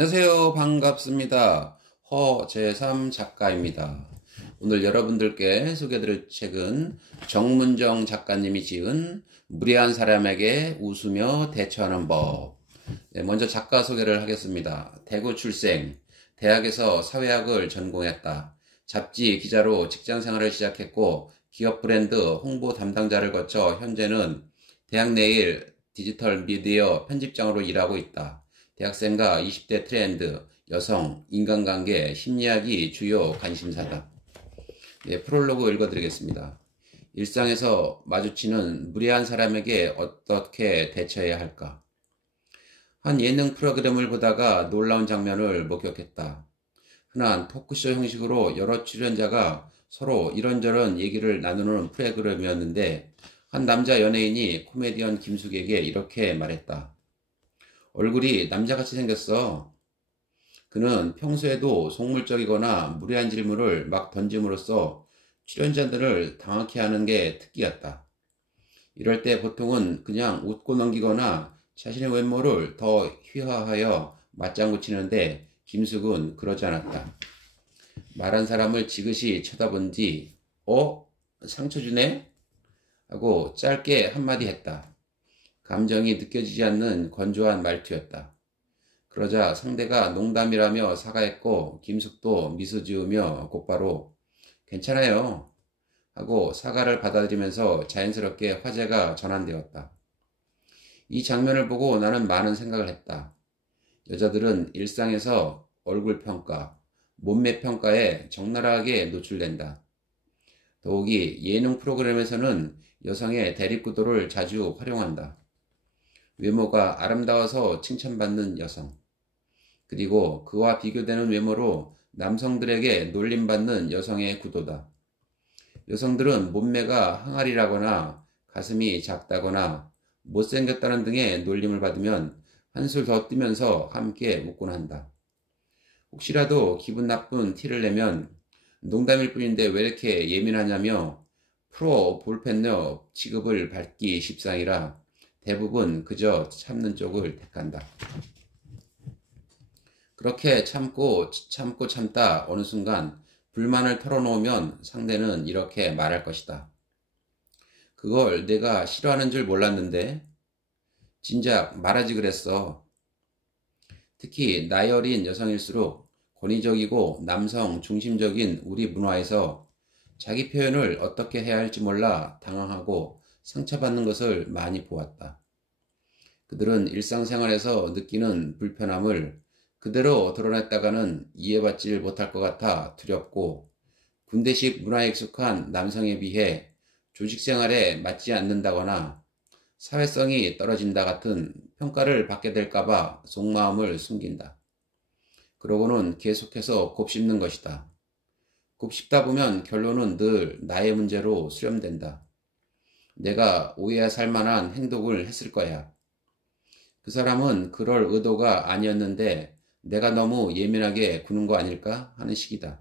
안녕하세요. 반갑습니다. 허재삼 작가입니다. 오늘 여러분들께 소개해드릴 책은 정문정 작가님이 지은 무례한 사람에게 웃으며 대처하는 법. 먼저 작가 소개를 하겠습니다. 대구 출생, 대학에서 사회학을 전공했다. 잡지 기자로 직장 생활을 시작했고 기업 브랜드 홍보 담당자를 거쳐 현재는 대학내일 디지털 미디어 편집장으로 일하고 있다. 대학생과 20대 트렌드, 여성, 인간관계, 심리학이 주요 관심사다. 프롤로그 읽어드리겠습니다. 일상에서 마주치는 무례한 사람에게 어떻게 대처해야 할까? 한 예능 프로그램을 보다가 놀라운 장면을 목격했다. 흔한 토크쇼 형식으로 여러 출연자가 서로 이런저런 얘기를 나누는 프로그램이었는데 한 남자 연예인이 코미디언 김숙에게 이렇게 말했다. 얼굴이 남자같이 생겼어. 그는 평소에도 속물적이거나 무례한 질문을 막 던짐으로써 출연자들을 당황케 하는 게 특기였다. 이럴 때 보통은 그냥 웃고 넘기거나 자신의 외모를 더 휘하하여 맞장구 치는데 김숙은 그러지 않았다. 말한 사람을 지그시 쳐다본 뒤 상처 주네? 하고 짧게 한마디 했다. 감정이 느껴지지 않는 건조한 말투였다. 그러자 상대가 농담이라며 사과했고 김숙도 미소 지으며 곧바로 괜찮아요 하고 사과를 받아들이면서 자연스럽게 화제가 전환되었다. 이 장면을 보고 나는 많은 생각을 했다. 여자들은 일상에서 얼굴 평가, 몸매 평가에 적나라하게 노출된다. 더욱이 예능 프로그램에서는 여성의 대립구도를 자주 활용한다. 외모가 아름다워서 칭찬받는 여성, 그리고 그와 비교되는 외모로 남성들에게 놀림받는 여성의 구도다. 여성들은 몸매가 항아리라거나 가슴이 작다거나 못생겼다는 등의 놀림을 받으면 한술 더 뜨면서 함께 웃곤 한다. 혹시라도 기분 나쁜 티를 내면 농담일 뿐인데 왜 이렇게 예민하냐며 프로 볼펜너 취급을 받기 십상이라 대부분 그저 참는 쪽을 택한다. 그렇게 참고 참다 어느 순간 불만을 털어놓으면 상대는 이렇게 말할 것이다. 그걸 내가 싫어하는 줄 몰랐는데 진작 말하지 그랬어. 특히 나이 어린 여성일수록 권위적이고 남성 중심적인 우리 문화에서 자기 표현을 어떻게 해야 할지 몰라 당황하고 상처받는 것을 많이 보았다. 그들은 일상생활에서 느끼는 불편함을 그대로 드러냈다가는 이해받지 못할 것 같아 두렵고 군대식 문화에 익숙한 남성에 비해 조직생활에 맞지 않는다거나 사회성이 떨어진다 같은 평가를 받게 될까봐 속마음을 숨긴다. 그러고는 계속해서 곱씹는 것이다. 곱씹다 보면 결론은 늘 나의 문제로 수렴된다. 내가 오해야 살 만한 행동을 했을 거야. 그 사람은 그럴 의도가 아니었는데 내가 너무 예민하게 구는 거 아닐까 하는 식이다.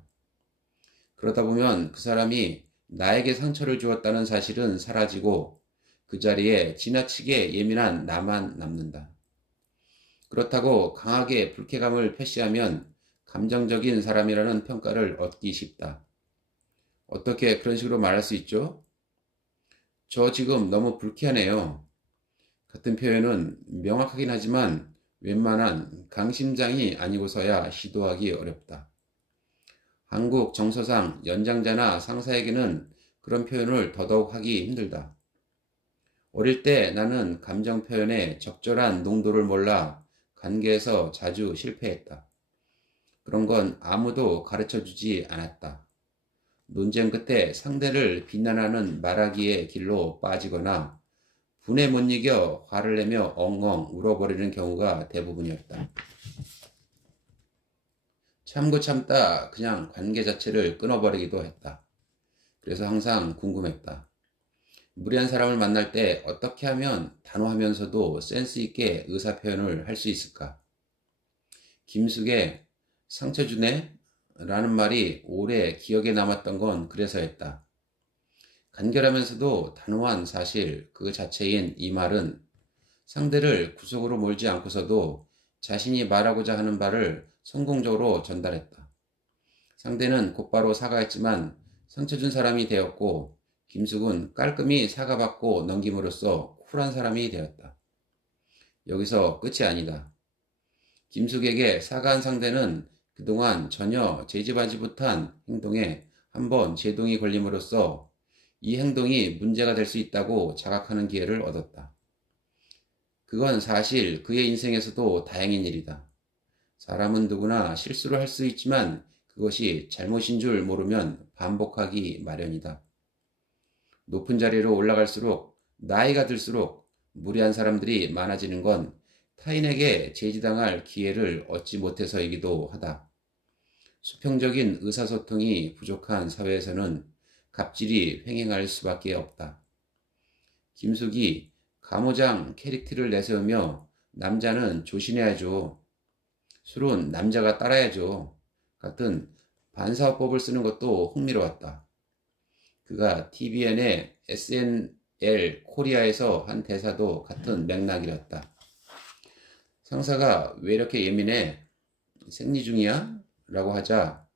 그러다 보면 그 사람이 나에게 상처를 주었다는 사실은 사라지고 그 자리에 지나치게 예민한 나만 남는다. 그렇다고 강하게 불쾌감을 표시하면 감정적인 사람이라는 평가를 얻기 쉽다. 어떻게 그런 식으로 말할 수 있죠? 저 지금 너무 불쾌하네요. 같은 표현은 명확하긴 하지만 웬만한 강심장이 아니고서야 시도하기 어렵다. 한국 정서상 연장자나 상사에게는 그런 표현을 더더욱 하기 힘들다. 어릴 때 나는 감정 표현의 적절한 농도를 몰라 관계에서 자주 실패했다. 그런 건 아무도 가르쳐주지 않았다. 논쟁 끝에 상대를 비난하는 말하기의 길로 빠지거나 분에 못 이겨 화를 내며 엉엉 울어버리는 경우가 대부분이었다. 참고 참다 그냥 관계 자체를 끊어버리기도 했다. 그래서 항상 궁금했다. 무례한 사람을 만날 때 어떻게 하면 단호하면서도 센스 있게 의사표현을 할 수 있을까? 김숙의 상처 주네? 라는 말이 오래 기억에 남았던 건 그래서였다. 간결하면서도 단호한 사실 그 자체인 이 말은 상대를 구속으로 몰지 않고서도 자신이 말하고자 하는 바를 성공적으로 전달했다. 상대는 곧바로 사과했지만 상처 준 사람이 되었고 김숙은 깔끔히 사과받고 넘김으로써 쿨한 사람이 되었다. 여기서 끝이 아니다. 김숙에게 사과한 상대는 그동안 전혀 제지하지 못한 행동에 한번 제동이 걸림으로써 이 행동이 문제가 될 수 있다고 자각하는 기회를 얻었다. 그건 사실 그의 인생에서도 다행인 일이다. 사람은 누구나 실수를 할 수 있지만 그것이 잘못인 줄 모르면 반복하기 마련이다. 높은 자리로 올라갈수록 나이가 들수록 무례한 사람들이 많아지는 건 타인에게 제지당할 기회를 얻지 못해서이기도 하다. 수평적인 의사소통이 부족한 사회에서는 갑질이 횡행할 수밖에 없다. 김숙이 가모장 캐릭터를 내세우며 남자는 조심해야죠. 술은 남자가 따라야죠. 같은 반사어법을 쓰는 것도 흥미로웠다. 그가 TVN의 SNL 코리아에서 한 대사도 같은 맥락이었다. 상사가 왜 이렇게 예민해? 생리 중이야? 라고 하자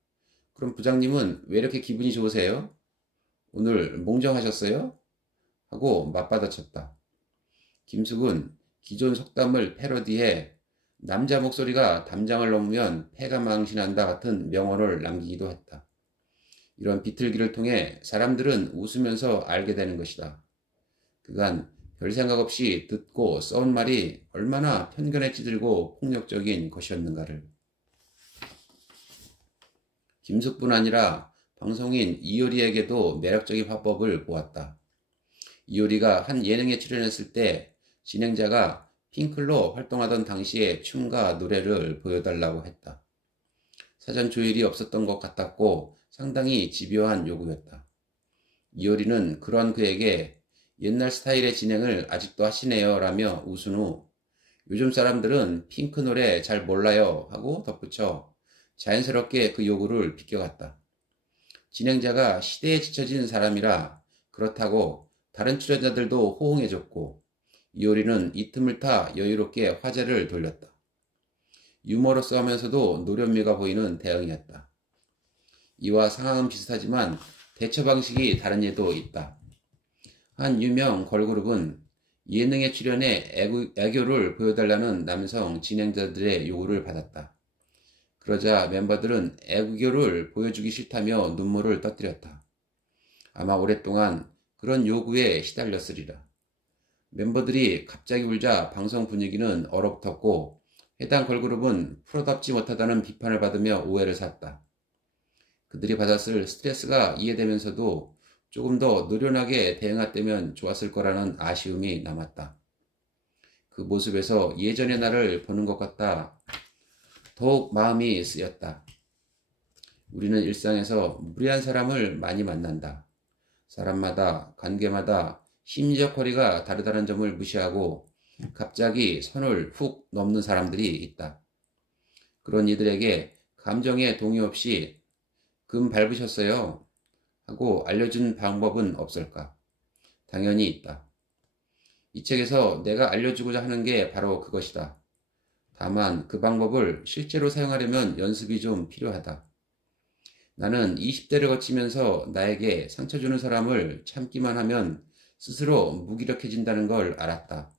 그럼 부장님은 왜 이렇게 기분이 좋으세요? 오늘 몽정하셨어요? 하고 맞받아쳤다. 김숙은 기존 속담을 패러디해 남자 목소리가 담장을 넘으면 패가 망신한다 같은 명언을 남기기도 했다. 이런 비틀기를 통해 사람들은 웃으면서 알게 되는 것이다. 그간 별 생각 없이 듣고 써온 말이 얼마나 편견에 찌들고 폭력적인 것이었는가를. 김숙뿐 아니라 방송인 이효리에게도 매력적인 화법을 보았다. 이효리가 한 예능에 출연했을 때 진행자가 핑클로 활동하던 당시의 춤과 노래를 보여달라고 했다. 사전 조율이 없었던 것 같았고 상당히 집요한 요구였다. 이효리는 그런 그에게 옛날 스타일의 진행을 아직도 하시네요 라며 웃은 후 요즘 사람들은 핑크 노래 잘 몰라요 하고 덧붙여 자연스럽게 그 요구를 비껴갔다. 진행자가 시대에 지쳐진 사람이라 그렇다고 다른 출연자들도 호응해줬고 이효리는 이 틈을 타 여유롭게 화제를 돌렸다. 유머러스 하면서도 노련미가 보이는 대응이었다. 이와 상황은 비슷하지만 대처 방식이 다른 예도 있다. 한 유명 걸그룹은 예능에 출연해 애교를 보여달라는 남성 진행자들의 요구를 받았다. 그러자 멤버들은 애교를 보여주기 싫다며 눈물을 터뜨렸다. 아마 오랫동안 그런 요구에 시달렸으리라. 멤버들이 갑자기 울자 방송 분위기는 얼어붙었고 해당 걸그룹은 프로답지 못하다는 비판을 받으며 오해를 샀다. 그들이 받았을 스트레스가 이해되면서도 조금 더 노련하게 대응했다면 좋았을 거라는 아쉬움이 남았다. 그 모습에서 예전의 나를 보는 것 같다. 더욱 마음이 쓰였다. 우리는 일상에서 무례한 사람을 많이 만난다. 사람마다, 관계마다 심리적 거리가 다르다는 점을 무시하고 갑자기 선을 훅 넘는 사람들이 있다. 그런 이들에게 감정에 동의 없이 금 밟으셨어요 하고 알려준 방법은 없을까? 당연히 있다. 이 책에서 내가 알려주고자 하는 게 바로 그것이다. 다만 그 방법을 실제로 사용하려면 연습이 좀 필요하다. 나는 20대를 거치면서 나에게 상처 주는 사람을 참기만 하면 스스로 무기력해진다는 걸 알았다.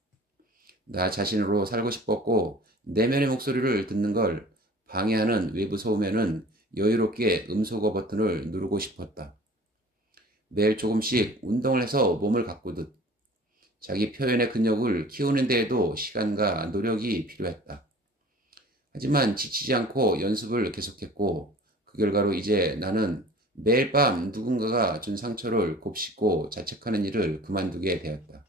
나 자신으로 살고 싶었고 내면의 목소리를 듣는 걸 방해하는 외부 소음에는 여유롭게 음소거 버튼을 누르고 싶었다. 매일 조금씩 운동을 해서 몸을 가꾸듯 자기 표현의 근육을 키우는 데에도 시간과 노력이 필요했다. 하지만 지치지 않고 연습을 계속했고 그 결과로 이제 나는 매일 밤 누군가가 준 상처를 곱씹고 자책하는 일을 그만두게 되었다.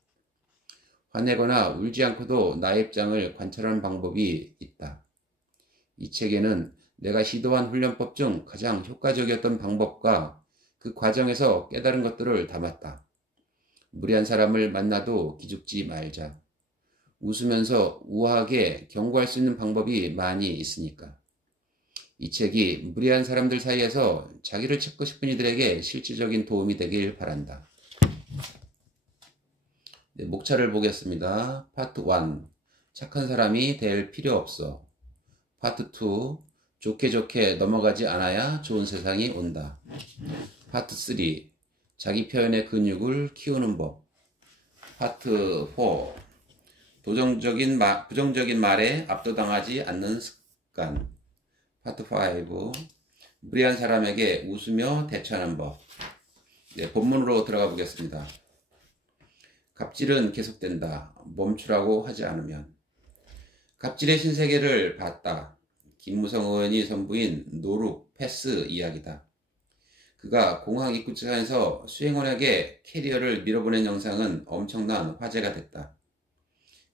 화내거나 울지 않고도 나의 입장을 관찰하는 방법이 있다. 이 책에는 내가 시도한 훈련법 중 가장 효과적이었던 방법과 그 과정에서 깨달은 것들을 담았다. 무례한 사람을 만나도 기죽지 말자. 웃으면서 우아하게 경고할 수 있는 방법이 많이 있으니까. 이 책이 무례한 사람들 사이에서 자기를 찾고 싶은 이들에게 실질적인 도움이 되길 바란다. 네, 목차를 보겠습니다. 파트 1. 착한 사람이 될 필요 없어. 파트 2. 좋게 좋게 넘어가지 않아야 좋은 세상이 온다. 파트 3. 자기 표현의 근육을 키우는 법. 파트 4. 부정적인 말에 압도당하지 않는 습관. 파트 5. 무리한 사람에게 웃으며 대처하는 법. 네, 본문으로 들어가 보겠습니다. 갑질은 계속된다. 멈추라고 하지 않으면. 갑질의 신세계를 봤다. 김무성 의원이 선보인 노룩 패스 이야기다. 그가 공항 입구장에서 수행원에게 캐리어를 밀어보낸 영상은 엄청난 화제가 됐다.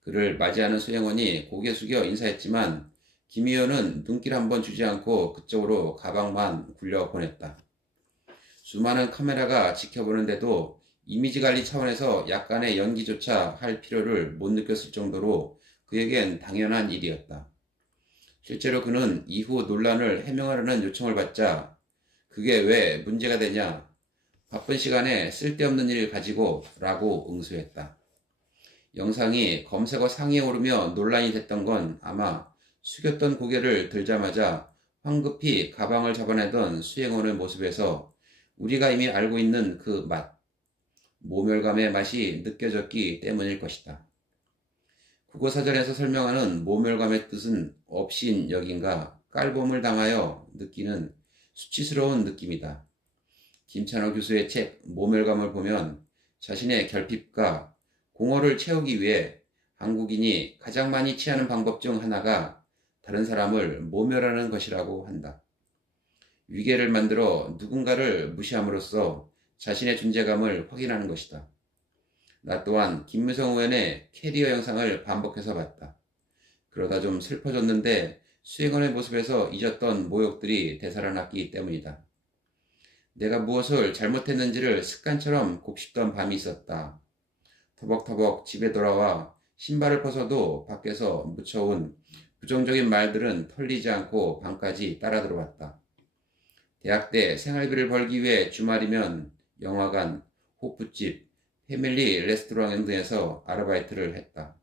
그를 맞이하는 수행원이 고개 숙여 인사했지만 김 의원은 눈길 한번 주지 않고 그쪽으로 가방만 굴려보냈다. 수많은 카메라가 지켜보는데도 이미지 관리 차원에서 약간의 연기조차 할 필요를 못 느꼈을 정도로 그에겐 당연한 일이었다. 실제로 그는 이후 논란을 해명하려는 요청을 받자 그게 왜 문제가 되냐, 바쁜 시간에 쓸데없는 일 가지고 라고 응수했다. 영상이 검색어 상위에 오르며 논란이 됐던 건 아마 숙였던 고개를 들자마자 황급히 가방을 잡아내던 수행원의 모습에서 우리가 이미 알고 있는 그 맛, 모멸감의 맛이 느껴졌기 때문일 것이다. 국어사전에서 설명하는 모멸감의 뜻은 업신여긴가 깔봄을 당하여 느끼는 수치스러운 느낌이다. 김찬호 교수의 책 모멸감을 보면 자신의 결핍과 공허를 채우기 위해 한국인이 가장 많이 취하는 방법 중 하나가 다른 사람을 모멸하는 것이라고 한다. 위계를 만들어 누군가를 무시함으로써 자신의 존재감을 확인하는 것이다. 나 또한 김무성 의원의 캐리어 영상을 반복해서 봤다. 그러다 좀 슬퍼졌는데 수행원의 모습에서 잊었던 모욕들이 되살아났기 때문이다. 내가 무엇을 잘못했는지를 습관처럼 곱씹던 밤이 있었다. 터벅터벅 집에 돌아와 신발을 벗어도 밖에서 묻혀온 부정적인 말들은 털리지 않고 방까지 따라 들어왔다. 대학 때 생활비를 벌기 위해 주말이면 영화관, 호프집, 패밀리 레스토랑 등에서 아르바이트를 했다.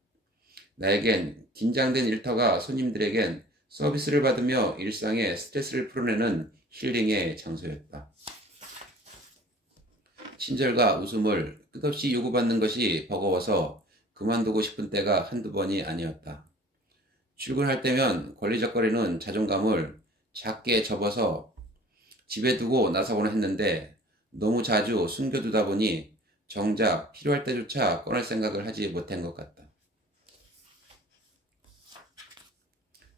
나에겐 긴장된 일터가 손님들에겐 서비스를 받으며 일상의 스트레스를 풀어내는 힐링의 장소였다. 친절과 웃음을 끝없이 요구받는 것이 버거워서 그만두고 싶은 때가 한두 번이 아니었다. 출근할 때면 걸리적거리는 자존감을 작게 접어서 집에 두고 나서곤 했는데 너무 자주 숨겨두다 보니 정작 필요할 때조차 꺼낼 생각을 하지 못한 것 같다.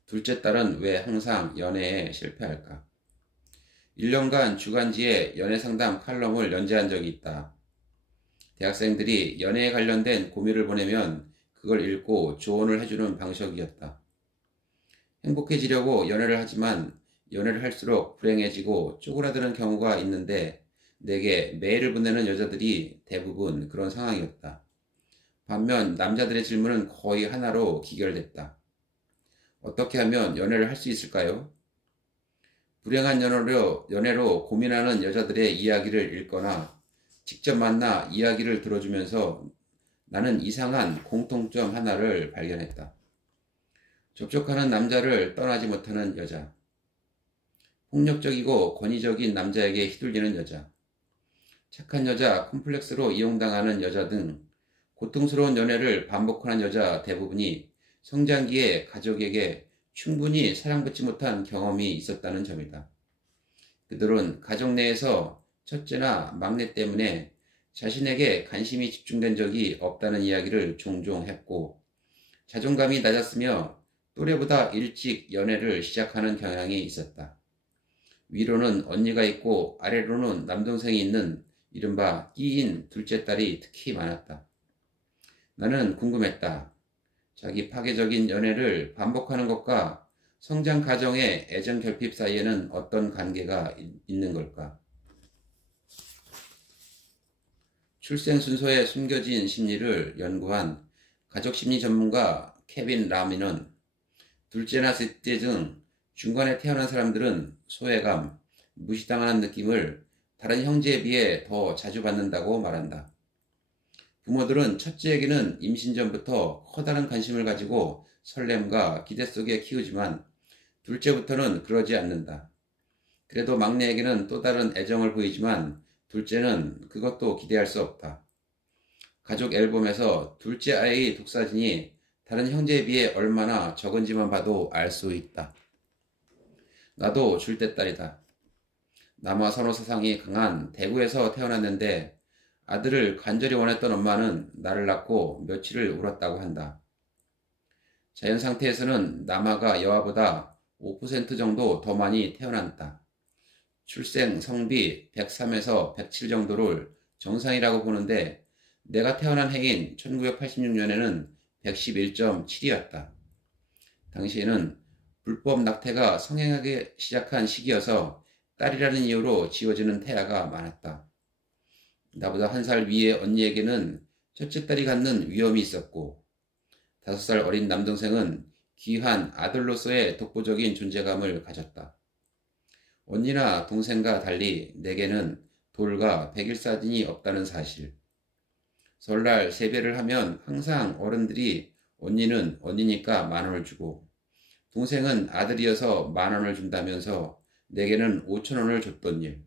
둘째 딸은 왜 항상 연애에 실패할까? 1년간 주간지에 연애상담 칼럼을 연재한 적이 있다. 대학생들이 연애에 관련된 고민을 보내면 그걸 읽고 조언을 해주는 방식이었다. 행복해지려고 연애를 하지만 연애를 할수록 불행해지고 쪼그라드는 경우가 있는데 내게 메일을 보내는 여자들이 대부분 그런 상황이었다. 반면 남자들의 질문은 거의 하나로 기결됐다. 어떻게 하면 연애를 할 수 있을까요? 불행한 연애로 고민하는 여자들의 이야기를 읽거나 직접 만나 이야기를 들어주면서 나는 이상한 공통점 하나를 발견했다. 접촉하는 남자를 떠나지 못하는 여자. 폭력적이고 권위적인 남자에게 휘둘리는 여자. 착한 여자, 콤플렉스로 이용당하는 여자 등 고통스러운 연애를 반복하는 여자 대부분이 성장기에 가족에게 충분히 사랑받지 못한 경험이 있었다는 점이다. 그들은 가족 내에서 첫째나 막내 때문에 자신에게 관심이 집중된 적이 없다는 이야기를 종종 했고 자존감이 낮았으며 또래보다 일찍 연애를 시작하는 경향이 있었다. 위로는 언니가 있고 아래로는 남동생이 있는 이른바 끼인 둘째 딸이 특히 많았다. 나는 궁금했다. 자기 파괴적인 연애를 반복하는 것과 성장 가정의 애정 결핍 사이에는 어떤 관계가 있는 걸까? 출생 순서에 숨겨진 심리를 연구한 가족심리 전문가 케빈 라미는 둘째나 셋째 등 중간에 태어난 사람들은 소외감, 무시당하는 느낌을 다른 형제에 비해 더 자주 받는다고 말한다. 부모들은 첫째에게는 임신 전부터 커다란 관심을 가지고 설렘과 기대 속에 키우지만 둘째부터는 그러지 않는다. 그래도 막내에게는 또 다른 애정을 보이지만 둘째는 그것도 기대할 수 없다. 가족 앨범에서 둘째 아이의 독사진이 다른 형제에 비해 얼마나 적은지만 봐도 알 수 있다. 나도 줄대 딸이다. 남아 선호 사상이 강한 대구에서 태어났는데 아들을 간절히 원했던 엄마는 나를 낳고 며칠을 울었다고 한다. 자연 상태에서는 남아가 여아보다 5% 정도 더 많이 태어난다. 출생 성비 103에서 107 정도를 정상이라고 보는데 내가 태어난 해인 1986년에는 111.7이었다. 당시에는 불법 낙태가 성행하기 시작한 시기여서 딸이라는 이유로 지어지는 태아가 많았다. 나보다 1살 위의 언니에게는 첫째 딸이 갖는 위험이 있었고 5살 어린 남동생은 귀한 아들로서의 독보적인 존재감을 가졌다. 언니나 동생과 달리 내게는 돌과 백일사진이 없다는 사실. 설날 세배를 하면 항상 어른들이 언니는 언니니까 10,000원을 주고 동생은 아들이어서 10,000원을 준다면서 내게는 5,000원을 줬던 일.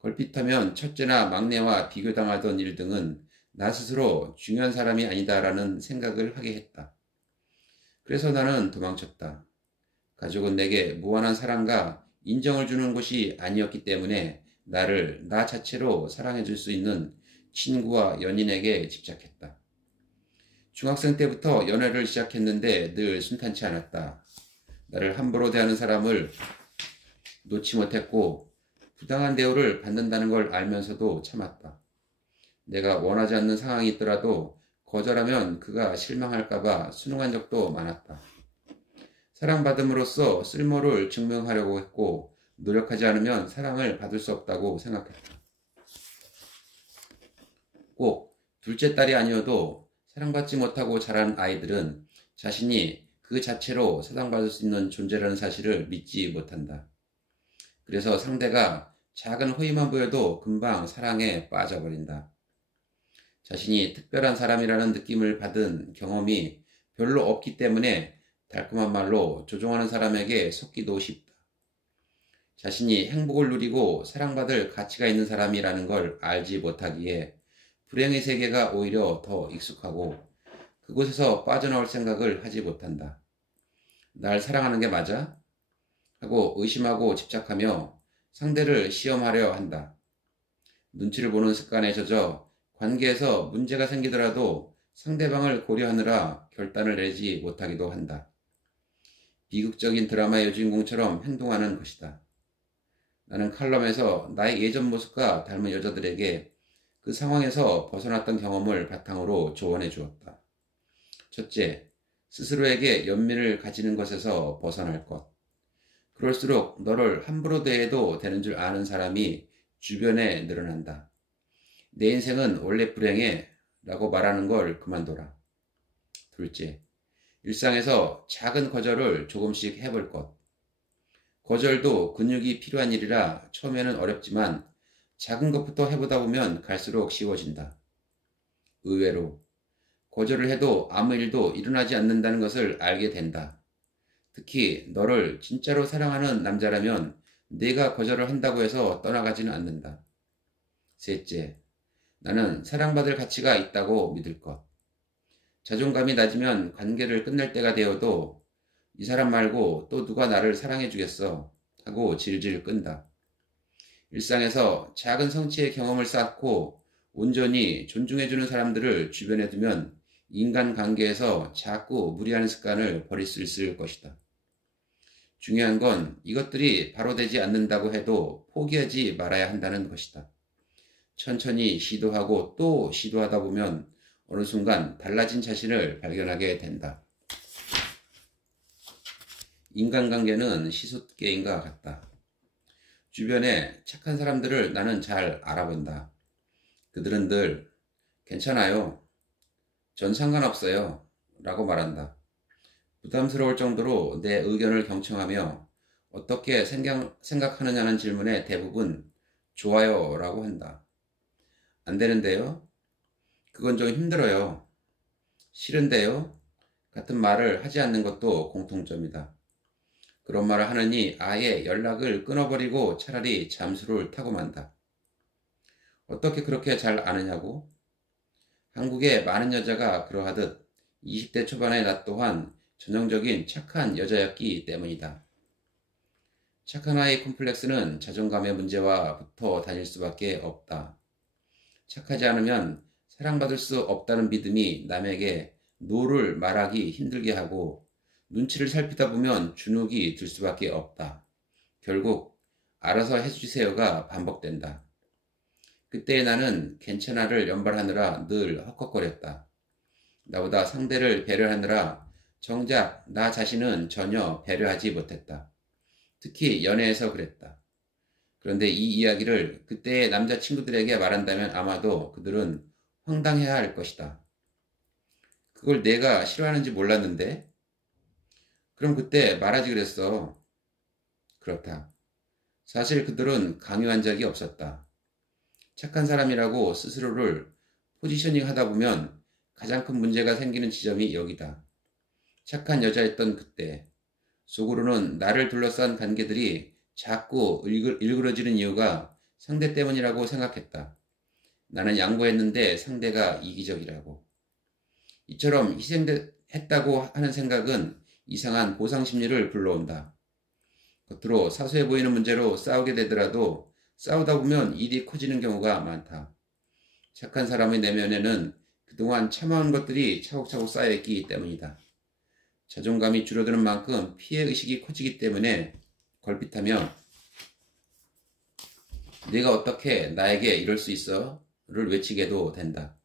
걸핏하면 첫째나 막내와 비교당하던 일 등은 나 스스로 중요한 사람이 아니다라는 생각을 하게 했다. 그래서 나는 도망쳤다. 가족은 내게 무한한 사랑과 인정을 주는 곳이 아니었기 때문에 나를 나 자체로 사랑해 줄 수 있는 친구와 연인에게 집착했다. 중학생 때부터 연애를 시작했는데 늘 순탄치 않았다. 나를 함부로 대하는 사람을 놓지 못했고 부당한 대우를 받는다는 걸 알면서도 참았다. 내가 원하지 않는 상황이 있더라도 거절하면 그가 실망할까봐 순응한 적도 많았다. 사랑받음으로써 쓸모를 증명하려고 했고 노력하지 않으면 사랑을 받을 수 없다고 생각했다. 꼭 둘째 딸이 아니어도 사랑받지 못하고 자란 아이들은 자신이 그 자체로 사랑받을 수 있는 존재라는 사실을 믿지 못한다. 그래서 상대가 작은 호의만 보여도 금방 사랑에 빠져버린다. 자신이 특별한 사람이라는 느낌을 받은 경험이 별로 없기 때문에 달콤한 말로 조종하는 사람에게 속기도 쉽다. 자신이 행복을 누리고 사랑받을 가치가 있는 사람이라는 걸 알지 못하기에 불행의 세계가 오히려 더 익숙하고 그곳에서 빠져나올 생각을 하지 못한다. 날 사랑하는 게 맞아? 하고 의심하고 집착하며 상대를 시험하려 한다. 눈치를 보는 습관에 젖어 관계에서 문제가 생기더라도 상대방을 고려하느라 결단을 내지 못하기도 한다. 비극적인 드라마의 여주인공처럼 행동하는 것이다. 나는 칼럼에서 나의 예전 모습과 닮은 여자들에게 그 상황에서 벗어났던 경험을 바탕으로 조언해 주었다. 첫째, 스스로에게 연민을 가지는 것에서 벗어날 것. 그럴수록 너를 함부로 대해도 되는 줄 아는 사람이 주변에 늘어난다. 내 인생은 원래 불행해 라고 말하는 걸 그만둬라. 둘째, 일상에서 작은 거절을 조금씩 해볼 것. 거절도 근육이 필요한 일이라 처음에는 어렵지만 작은 것부터 해보다 보면 갈수록 쉬워진다. 의외로 거절을 해도 아무 일도 일어나지 않는다는 것을 알게 된다. 특히 너를 진짜로 사랑하는 남자라면 네가 거절을 한다고 해서 떠나가지는 않는다. 셋째, 나는 사랑받을 가치가 있다고 믿을 것. 자존감이 낮으면 관계를 끝낼 때가 되어도 이 사람 말고 또 누가 나를 사랑해 주겠어 하고 질질 끈다. 일상에서 작은 성취의 경험을 쌓고 온전히 존중해주는 사람들을 주변에 두면 인간관계에서 자꾸 무리하는 습관을 버릴 수 있을 것이다. 중요한 건 이것들이 바로 되지 않는다고 해도 포기하지 말아야 한다는 것이다. 천천히 시도하고 또 시도하다 보면 어느 순간 달라진 자신을 발견하게 된다. 인간관계는 시소게임과 같다. 주변에 착한 사람들을 나는 잘 알아본다. 그들은 늘 괜찮아요. 전 상관없어요. 라고 말한다. 부담스러울 정도로 내 의견을 경청하며 어떻게 생각하느냐는 질문에 대부분 좋아요 라고 한다. 안 되는데요? 그건 좀 힘들어요. 싫은데요? 같은 말을 하지 않는 것도 공통점이다. 그런 말을 하느니 아예 연락을 끊어버리고 차라리 잠수를 타고 만다. 어떻게 그렇게 잘 아느냐고? 한국의 많은 여자가 그러하듯 20대 초반의 나 또한 전형적인 착한 여자였기 때문이다. 착한 아이 콤플렉스는 자존감의 문제와 붙어 다닐 수밖에 없다. 착하지 않으면 사랑받을 수 없다는 믿음이 남에게 노를 말하기 힘들게 하고 눈치를 살피다 보면 주눅이 들 수밖에 없다. 결국 알아서 해주세요가 반복된다. 그때 나는 괜찮아를 연발하느라 늘 헉헉거렸다. 나보다 상대를 배려하느라 정작 나 자신은 전혀 배려하지 못했다. 특히 연애에서 그랬다. 그런데 이 이야기를 그때의 남자친구들에게 말한다면 아마도 그들은 황당해야 할 것이다. 그걸 내가 싫어하는지 몰랐는데? 그럼 그때 말하지 그랬어. 그렇다. 사실 그들은 강요한 적이 없었다. 착한 사람이라고 스스로를 포지셔닝 하다 보면 가장 큰 문제가 생기는 지점이 여기다. 착한 여자였던 그때 속으로는 나를 둘러싼 관계들이 자꾸 일그러지는 이유가 상대 때문이라고 생각했다. 나는 양보했는데 상대가 이기적이라고. 이처럼 희생했다고 하는 생각은 이상한 보상 심리를 불러온다. 겉으로 사소해 보이는 문제로 싸우게 되더라도 싸우다 보면 일이 커지는 경우가 많다. 착한 사람의 내면에는 그동안 참아온 것들이 차곡차곡 쌓여있기 때문이다. 자존감이 줄어드는 만큼 피해의식이 커지기 때문에 걸핏하며 네가 어떻게 나에게 이럴 수 있어? 를 외치게도 된다.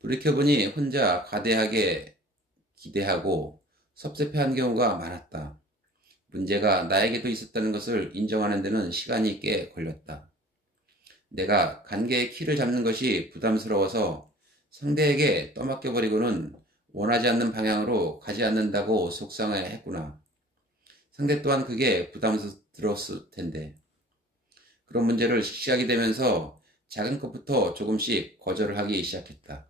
돌이켜보니 혼자 가대하게 기대하고 섭섭해한 경우가 많았다. 문제가 나에게도 있었다는 것을 인정하는 데는 시간이 꽤 걸렸다. 내가 관계의 키를 잡는 것이 부담스러워서 상대에게 떠맡겨버리고는 원하지 않는 방향으로 가지 않는다고 속상해했구나. 상대 또한 그게 부담스러웠을 텐데. 그런 문제를 직시하게 되면서 작은 것부터 조금씩 거절을 하기 시작했다.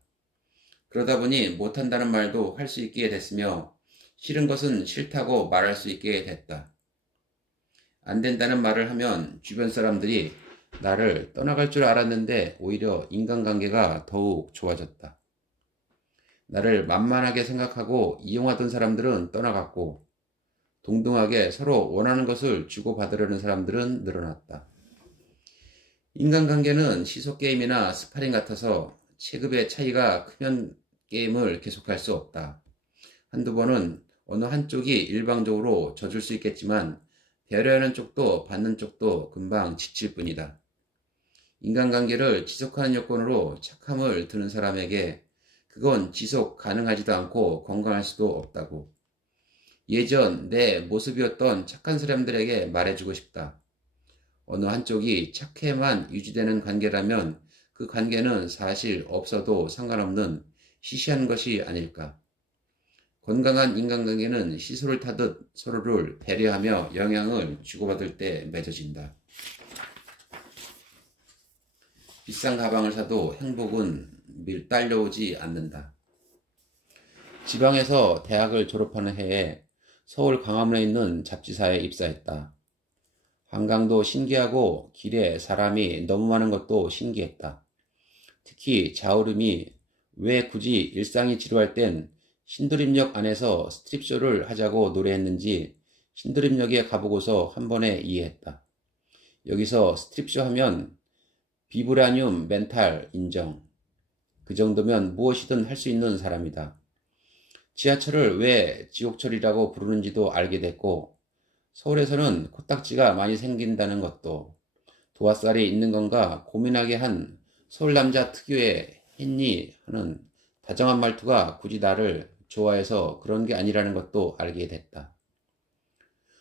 그러다 보니 못한다는 말도 할 수 있게 됐으며 싫은 것은 싫다고 말할 수 있게 됐다. 안 된다는 말을 하면 주변 사람들이 나를 떠나갈 줄 알았는데 오히려 인간관계가 더욱 좋아졌다. 나를 만만하게 생각하고 이용하던 사람들은 떠나갔고 동등하게 서로 원하는 것을 주고받으려는 사람들은 늘어났다. 인간관계는 시소게임이나 스파링 같아서 체급의 차이가 크면 게임을 계속할 수 없다. 한두 번은 어느 한쪽이 일방적으로 져줄 수 있겠지만 배려하는 쪽도 받는 쪽도 금방 지칠 뿐이다. 인간관계를 지속하는 요건으로 착함을 드는 사람에게 그건 지속 가능하지도 않고 건강할 수도 없다고. 예전 내 모습이었던 착한 사람들에게 말해주고 싶다. 어느 한쪽이 착해만 유지되는 관계라면 그 관계는 사실 없어도 상관없는 시시한 것이 아닐까. 건강한 인간관계는 시소를 타듯 서로를 배려하며 영향을 주고받을 때 맺어진다. 비싼 가방을 사도 행복은 밀 딸려오지 않는다. 지방에서 대학을 졸업하는 해에 서울 광화문에 있는 잡지사에 입사했다. 한강도 신기하고 길에 사람이 너무 많은 것도 신기했다. 특히 자우림이 왜 굳이 일상이 지루할 땐 신도림역 안에서 스트립쇼를 하자고 노래했는지 신도림역에 가보고서 한 번에 이해했다. 여기서 스트립쇼 하면 비브라늄 멘탈 인정. 그 정도면 무엇이든 할 수 있는 사람이다. 지하철을 왜 지옥철이라고 부르는지도 알게 됐고 서울에서는 코딱지가 많이 생긴다는 것도 도화살이 있는 건가 고민하게 한 서울 남자 특유의 했니 하는 다정한 말투가 굳이 나를 좋아해서 그런 게 아니라는 것도 알게 됐다.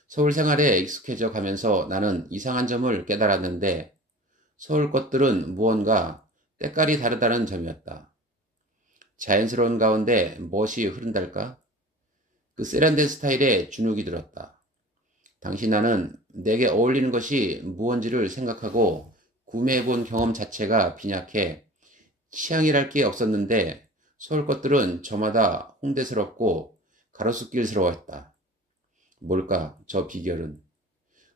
서울 생활에 익숙해져 가면서 나는 이상한 점을 깨달았는데 서울 것들은 무언가 때깔이 다르다는 점이었다. 자연스러운 가운데 멋이 흐른달까? 그 세련된 스타일에 주눅이 들었다. 당시 나는 내게 어울리는 것이 무언지를 생각하고 구매해본 경험 자체가 빈약해 취향이랄 게 없었는데 서울 것들은 저마다 홍대스럽고 가로수길스러웠다. 뭘까, 저 비결은?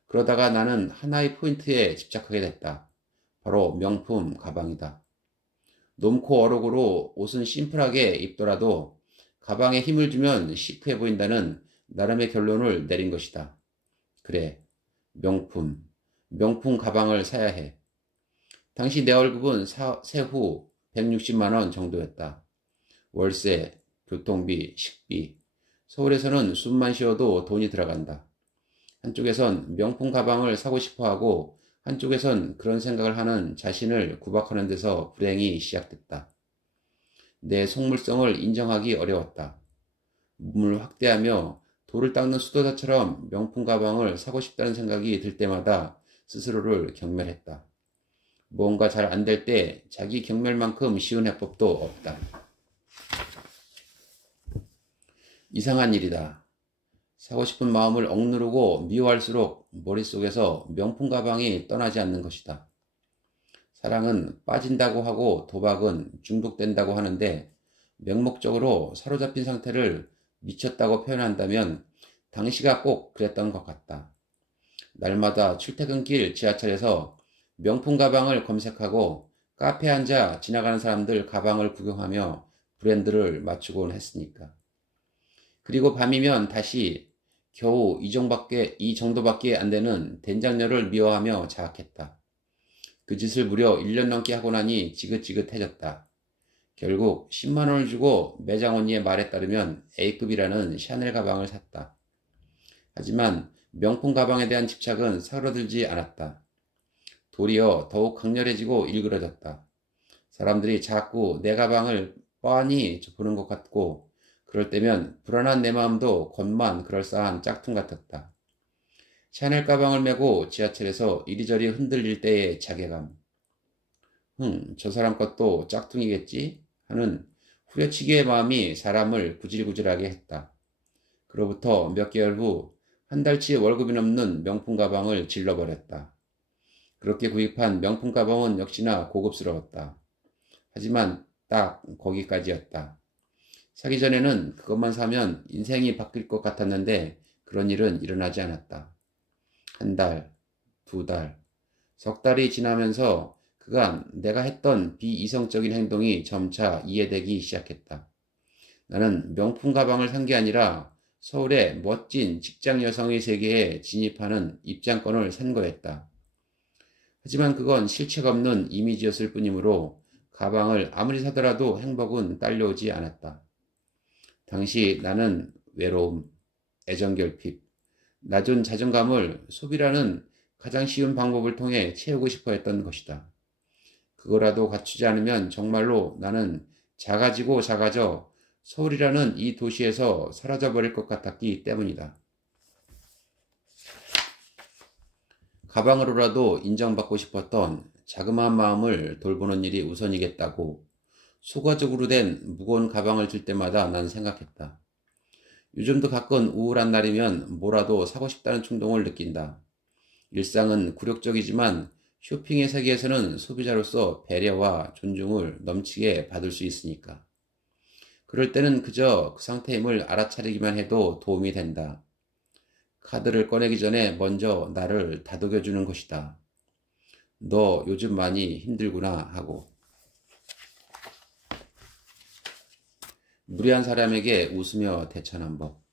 그러다가 나는 하나의 포인트에 집착하게 됐다. 바로 명품 가방이다. 놈코 어록으로 옷은 심플하게 입더라도 가방에 힘을 주면 시크해 보인다는 나름의 결론을 내린 것이다. 그래, 명품 가방을 사야 해. 당시 내 월급은 세후 160만 원 정도였다. 월세, 교통비, 식비. 서울에서는 숨만 쉬어도 돈이 들어간다. 한쪽에선 명품 가방을 사고 싶어 하고 한쪽에선 그런 생각을 하는 자신을 구박하는 데서 불행이 시작됐다. 내 속물성을 인정하기 어려웠다. 몸을 확대하며 돌을 닦는 수도사처럼 명품 가방을 사고 싶다는 생각이 들 때마다 스스로를 경멸했다. 뭔가 잘 안 될 때 자기 경멸만큼 쉬운 해법도 없다. 이상한 일이다. 사고 싶은 마음을 억누르고 미워할수록 머릿속에서 명품 가방이 떠나지 않는 것이다. 사랑은 빠진다고 하고 도박은 중독된다고 하는데 맹목적으로 사로잡힌 상태를 미쳤다고 표현한다면 당시가 꼭 그랬던 것 같다. 날마다 출퇴근길 지하철에서 명품 가방을 검색하고 카페에 앉아 지나가는 사람들 가방을 구경하며 브랜드를 맞추곤 했으니까. 그리고 밤이면 다시 겨우 이 정도밖에 안 되는 된장녀를 미워하며 자학했다. 그 짓을 무려 1년 넘게 하고 나니 지긋지긋해졌다. 결국 10만 원을 주고 매장 언니의 말에 따르면 A급이라는 샤넬 가방을 샀다. 하지만 명품 가방에 대한 집착은 사그러들지 않았다. 도리어 더욱 강렬해지고 일그러졌다. 사람들이 자꾸 내 가방을 뻔히 보는 것 같고 그럴 때면 불안한 내 마음도 겉만 그럴싸한 짝퉁 같았다. 샤넬 가방을 메고 지하철에서 이리저리 흔들릴 때의 자괴감. 저 사람 것도 짝퉁이겠지? 하는 후려치기의 마음이 사람을 구질구질하게 했다. 그로부터 몇 개월 후 한 달치 월급이 넘는 명품 가방을 질러버렸다. 그렇게 구입한 명품 가방은 역시나 고급스러웠다. 하지만 딱 거기까지였다. 사기 전에는 그것만 사면 인생이 바뀔 것 같았는데 그런 일은 일어나지 않았다. 한 달, 두 달, 석 달이 지나면서 그간 내가 했던 비이성적인 행동이 점차 이해되기 시작했다. 나는 명품 가방을 산 게 아니라 서울의 멋진 직장 여성의 세계에 진입하는 입장권을 산 거였다. 하지만 그건 실체가 없는 이미지였을 뿐이므로 가방을 아무리 사더라도 행복은 딸려오지 않았다. 당시 나는 외로움, 애정결핍, 낮은 자존감을 소비라는 가장 쉬운 방법을 통해 채우고 싶어 했던 것이다. 그거라도 갖추지 않으면 정말로 나는 작아지고 작아져 서울이라는 이 도시에서 사라져버릴 것 같았기 때문이다. 가방으로라도 인정받고 싶었던 자그마한 마음을 돌보는 일이 우선이겠다고 소가죽으로 된 무거운 가방을 들 때마다 난 생각했다. 요즘도 가끔 우울한 날이면 뭐라도 사고 싶다는 충동을 느낀다. 일상은 굴욕적이지만 쇼핑의 세계에서는 소비자로서 배려와 존중을 넘치게 받을 수 있으니까. 그럴 때는 그저 그 상태임을 알아차리기만 해도 도움이 된다. 카드를 꺼내기 전에 먼저 나를 다독여주는 것이다. 너 요즘 많이 힘들구나 하고. 무례한 사람에게 웃으며 대처하는 법.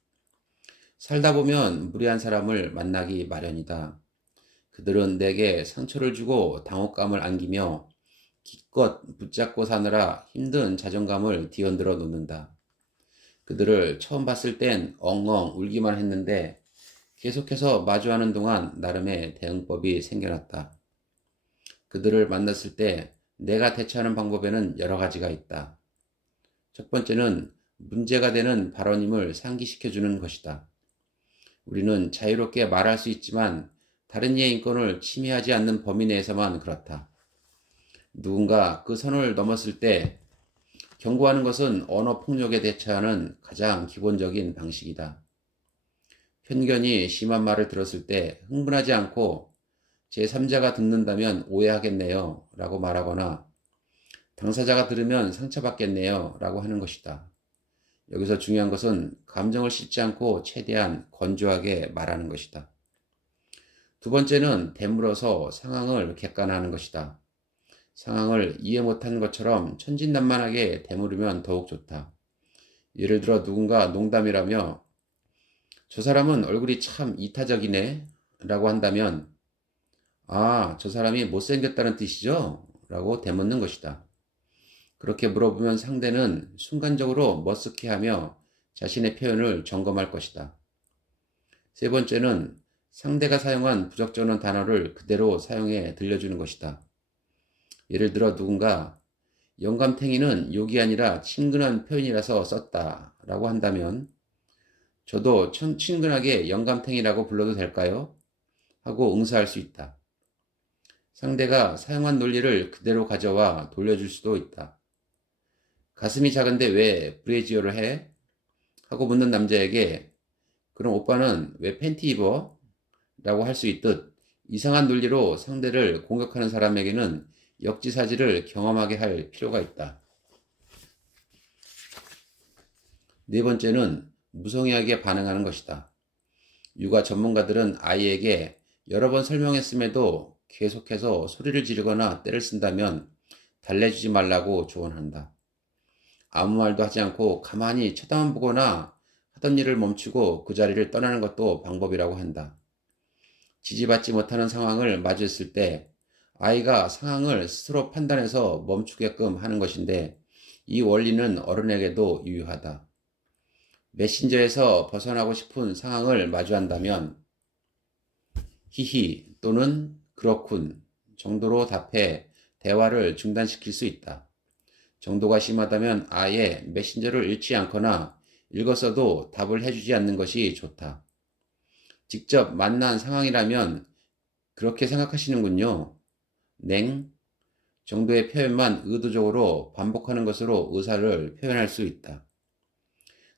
살다 보면 무례한 사람을 만나기 마련이다. 그들은 내게 상처를 주고 당혹감을 안기며 기껏 붙잡고 사느라 힘든 자존감을 뒤흔들어 놓는다. 그들을 처음 봤을 땐 엉엉 울기만 했는데 계속해서 마주하는 동안 나름의 대응법이 생겨났다. 그들을 만났을 때 내가 대처하는 방법에는 여러 가지가 있다. 첫 번째는 문제가 되는 발언임을 상기시켜주는 것이다. 우리는 자유롭게 말할 수 있지만 다른 이의 인권을 침해하지 않는 범위 내에서만 그렇다. 누군가 그 선을 넘었을 때 경고하는 것은 언어 폭력에 대처하는 가장 기본적인 방식이다. 편견이 심한 말을 들었을 때 흥분하지 않고 제3자가 듣는다면 오해하겠네요 라고 말하거나 당사자가 들으면 상처받겠네요 라고 하는 것이다. 여기서 중요한 것은 감정을 씻지 않고 최대한 건조하게 말하는 것이다. 두 번째는 되물어서 상황을 객관화하는 것이다. 상황을 이해 못하는 것처럼 천진난만하게 되물으면 더욱 좋다. 예를 들어 누군가 농담이라며 저 사람은 얼굴이 참 이타적이네 라고 한다면 아, 저 사람이 못생겼다는 뜻이죠? 라고 되묻는 것이다. 그렇게 물어보면 상대는 순간적으로 머쓱해하며 자신의 표현을 점검할 것이다. 세 번째는 상대가 사용한 부적절한 단어를 그대로 사용해 들려주는 것이다. 예를 들어 누군가 영감탱이는 욕이 아니라 친근한 표현이라서 썼다 라고 한다면 저도 친근하게 영감탱이라고 불러도 될까요? 하고 응수할 수 있다. 상대가 사용한 논리를 그대로 가져와 돌려줄 수도 있다. 가슴이 작은데 왜 브래지어를 해? 하고 묻는 남자에게 그럼 오빠는 왜 팬티 입어? 라고 할 수 있듯 이상한 논리로 상대를 공격하는 사람에게는 역지사지를 경험하게 할 필요가 있다. 네 번째는 무성의하게 반응하는 것이다. 육아 전문가들은 아이에게 여러 번 설명했음에도 계속해서 소리를 지르거나 떼를 쓴다면 달래주지 말라고 조언한다. 아무 말도 하지 않고 가만히 쳐다만 보거나 하던 일을 멈추고 그 자리를 떠나는 것도 방법이라고 한다. 지지받지 못하는 상황을 마주했을 때 아이가 상황을 스스로 판단해서 멈추게끔 하는 것인데 이 원리는 어른에게도 유효하다. 메신저에서 벗어나고 싶은 상황을 마주한다면 히히 또는 그렇군 정도로 답해 대화를 중단시킬 수 있다. 정도가 심하다면 아예 메신저를 읽지 않거나 읽었어도 답을 해주지 않는 것이 좋다. 직접 만난 상황이라면 그렇게 생각하시는군요. 냉 정도의 표현만 의도적으로 반복하는 것으로 의사를 표현할 수 있다.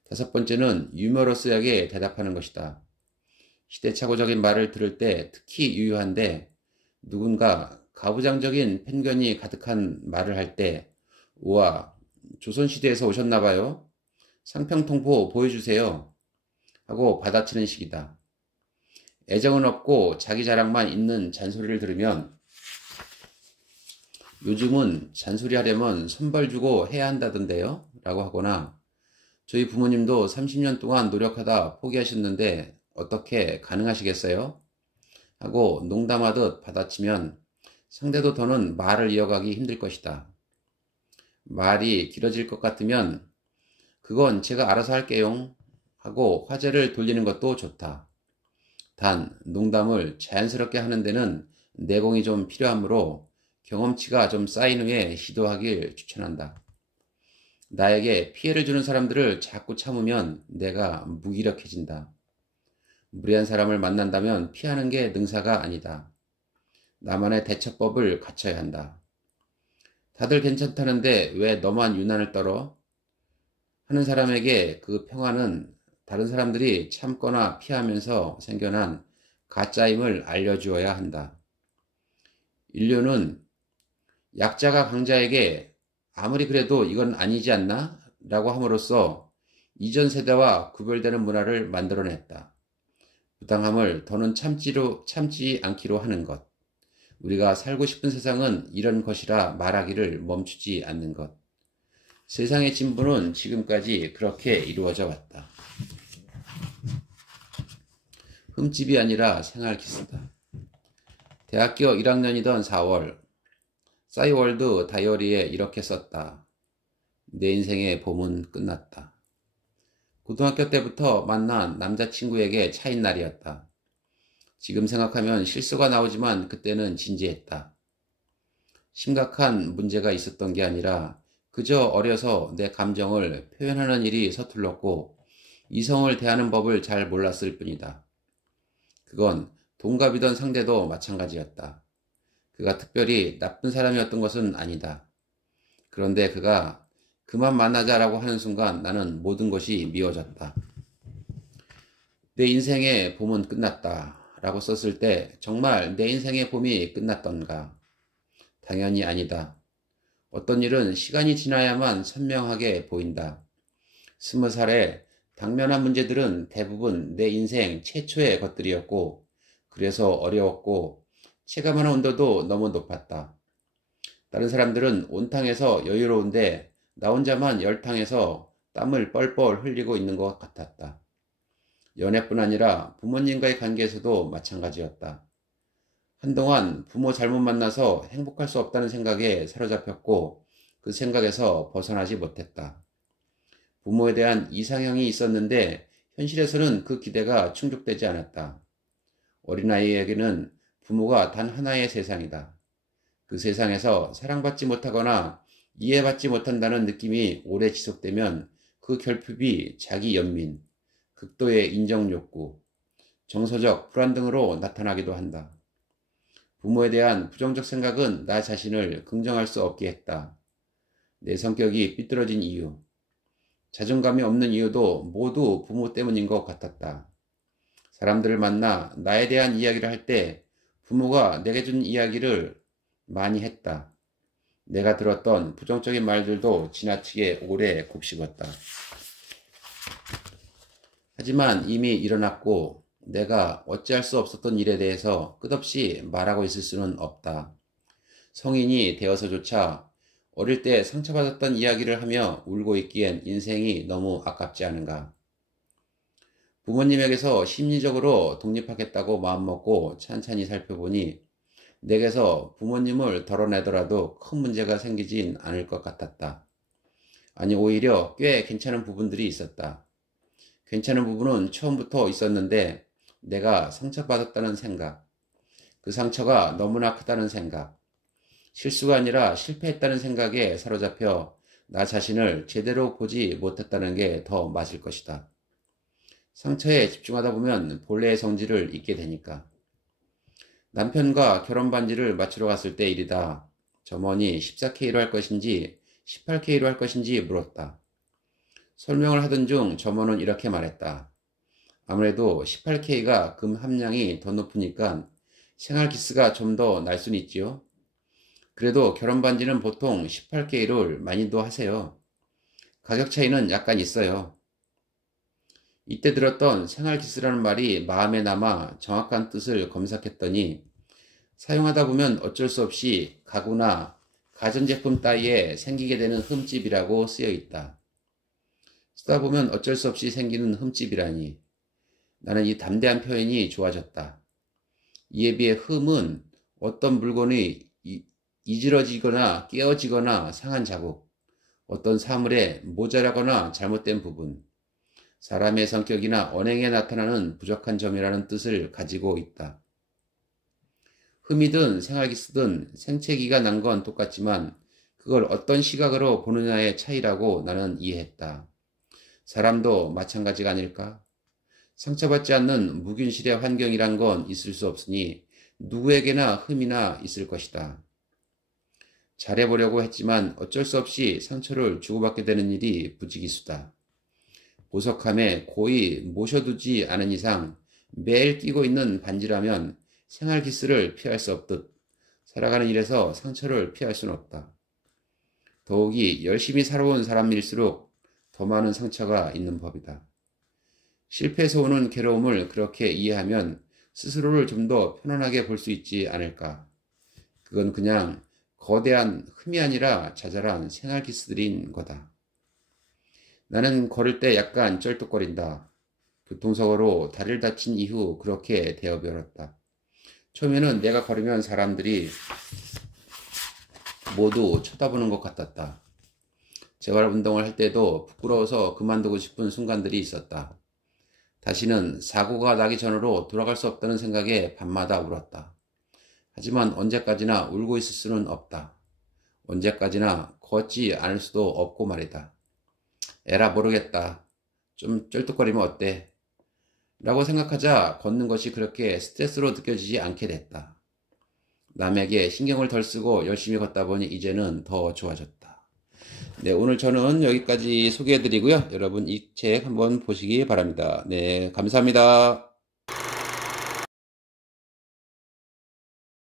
다섯 번째는 유머러스하게 대답하는 것이다. 시대착오적인 말을 들을 때 특히 유효한데 누군가 가부장적인 편견이 가득한 말을 할 때 우와, 조선시대에서 오셨나봐요. 상평통포 보여주세요. 하고 받아치는 식이다. 애정은 없고 자기 자랑만 있는 잔소리를 들으면 요즘은 잔소리 하려면 선발 주고 해야 한다던데요? 라고 하거나 저희 부모님도 30년 동안 노력하다 포기하셨는데 어떻게 가능하시겠어요? 하고 농담하듯 받아치면 상대도 더는 말을 이어가기 힘들 것이다. 말이 길어질 것 같으면 그건 제가 알아서 할게요 하고 화제를 돌리는 것도 좋다. 단 농담을 자연스럽게 하는 데는 내공이 좀 필요하므로 경험치가 좀 쌓인 후에 시도하길 추천한다. 나에게 피해를 주는 사람들을 자꾸 참으면 내가 무기력해진다. 무례한 사람을 만난다면 피하는 게 능사가 아니다. 나만의 대처법을 갖춰야 한다. 다들 괜찮다는데 왜 너만 유난을 떨어? 하는 사람에게 그 평화는 다른 사람들이 참거나 피하면서 생겨난 가짜임을 알려주어야 한다. 인류는 약자가 강자에게 아무리 그래도 이건 아니지 않나? 라고 함으로써 이전 세대와 구별되는 문화를 만들어냈다. 부당함을 더는 참지 않기로 하는 것. 우리가 살고 싶은 세상은 이런 것이라 말하기를 멈추지 않는 것. 세상의 진보는 지금까지 그렇게 이루어져 왔다. 흠집이 아니라 생활 기스다. 대학교 1학년이던 4월, 싸이월드 다이어리에 이렇게 썼다. 내 인생의 봄은 끝났다. 고등학교 때부터 만난 남자친구에게 차인 날이었다. 지금 생각하면 실수가 나오지만 그때는 진지했다. 심각한 문제가 있었던 게 아니라 그저 어려서 내 감정을 표현하는 일이 서툴렀고 이성을 대하는 법을 잘 몰랐을 뿐이다. 그건 동갑이던 상대도 마찬가지였다. 그가 특별히 나쁜 사람이었던 것은 아니다. 그런데 그가 그만 만나자라고 하는 순간 나는 모든 것이 미워졌다. 내 인생의 봄은 끝났다 라고 썼을 때 정말 내 인생의 봄이 끝났던가? 당연히 아니다. 어떤 일은 시간이 지나야만 선명하게 보인다. 20살에 당면한 문제들은 대부분 내 인생 최초의 것들이었고, 그래서 어려웠고, 체감하는 온도도 너무 높았다. 다른 사람들은 온탕에서 여유로운데 나 혼자만 열탕에서 땀을 뻘뻘 흘리고 있는 것 같았다. 연애뿐 아니라 부모님과의 관계에서도 마찬가지였다. 한동안 부모 잘못 만나서 행복할 수 없다는 생각에 사로잡혔고 그 생각에서 벗어나지 못했다. 부모에 대한 이상형이 있었는데 현실에서는 그 기대가 충족되지 않았다. 어린아이에게는 부모가 단 하나의 세상이다. 그 세상에서 사랑받지 못하거나 이해받지 못한다는 느낌이 오래 지속되면 그 결핍이 자기 연민, 극도의 인정 욕구, 정서적 불안 등으로 나타나기도 한다. 부모에 대한 부정적 생각은 나 자신을 긍정할 수 없게 했다. 내 성격이 삐뚤어진 이유, 자존감이 없는 이유도 모두 부모 때문인 것 같았다. 사람들을 만나 나에 대한 이야기를 할 때 부모가 내게 준 이야기를 많이 했다. 내가 들었던 부정적인 말들도 지나치게 오래 곱씹었다. 하지만 이미 일어났고 내가 어찌할 수 없었던 일에 대해서 끝없이 말하고 있을 수는 없다. 성인이 되어서조차 어릴 때 상처받았던 이야기를 하며 울고 있기엔 인생이 너무 아깝지 않은가. 부모님에게서 심리적으로 독립하겠다고 마음먹고 찬찬히 살펴보니 내게서 부모님을 덜어내더라도 큰 문제가 생기진 않을 것 같았다. 아니, 오히려 꽤 괜찮은 부분들이 있었다. 괜찮은 부분은 처음부터 있었는데 내가 상처받았다는 생각, 그 상처가 너무나 크다는 생각, 실수가 아니라 실패했다는 생각에 사로잡혀 나 자신을 제대로 보지 못했다는 게 더 맞을 것이다. 상처에 집중하다 보면 본래의 성질을 잊게 되니까. 남편과 결혼 반지를 맞추러 갔을 때 일이다. 점원이 14K로 할 것인지 18K로 할 것인지 물었다. 설명을 하던 중 점원은 이렇게 말했다. 아무래도 18K가 금 함량이 더 높으니까 생활 기스가 좀 더 날 수는 있지요. 그래도 결혼 반지는 보통 18K를 많이도 하세요. 가격 차이는 약간 있어요. 이때 들었던 생활 기스라는 말이 마음에 남아 정확한 뜻을 검색했더니 사용하다 보면 어쩔 수 없이 가구나 가전제품 따위에 생기게 되는 흠집이라고 쓰여 있다. 쓰다 보면 어쩔 수 없이 생기는 흠집이라니. 나는 이 담대한 표현이 좋아졌다. 이에 비해 흠은 어떤 물건이 이지러지거나 깨어지거나 상한 자국, 어떤 사물에 모자라거나 잘못된 부분, 사람의 성격이나 언행에 나타나는 부족한 점이라는 뜻을 가지고 있다. 흠이든 생활기스든 생채기가 난 건 똑같지만 그걸 어떤 시각으로 보느냐의 차이라고 나는 이해했다. 사람도 마찬가지가 아닐까? 상처받지 않는 무균실의 환경이란 건 있을 수 없으니 누구에게나 흠이나 있을 것이다. 잘해보려고 했지만 어쩔 수 없이 상처를 주고받게 되는 일이 부지기수다. 보석함에 고이 모셔두지 않은 이상 매일 끼고 있는 반지라면 생활 기스를 피할 수 없듯 살아가는 일에서 상처를 피할 수는 없다. 더욱이 열심히 살아온 사람일수록 더 많은 상처가 있는 법이다. 실패에서 오는 괴로움을 그렇게 이해하면 스스로를 좀 더 편안하게 볼 수 있지 않을까. 그건 그냥 거대한 흠이 아니라 자잘한 생활 기스들인 거다. 나는 걸을 때 약간 쩔뚝거린다. 교통사고로 다리를 다친 이후 그렇게 되어버렸다. 처음에는 내가 걸으면 사람들이 모두 쳐다보는 것 같았다. 재활 운동을 할 때도 부끄러워서 그만두고 싶은 순간들이 있었다. 다시는 사고가 나기 전으로 돌아갈 수 없다는 생각에 밤마다 울었다. 하지만 언제까지나 울고 있을 수는 없다. 언제까지나 걷지 않을 수도 없고 말이다. 에라 모르겠다. 좀 쩔뚝거리면 어때? 라고 생각하자 걷는 것이 그렇게 스트레스로 느껴지지 않게 됐다. 남에게 신경을 덜 쓰고 열심히 걷다 보니 이제는 더 좋아졌다. 네, 오늘 저는 여기까지 소개해드리고요. 여러분 이 책 한번 보시기 바랍니다. 네, 감사합니다.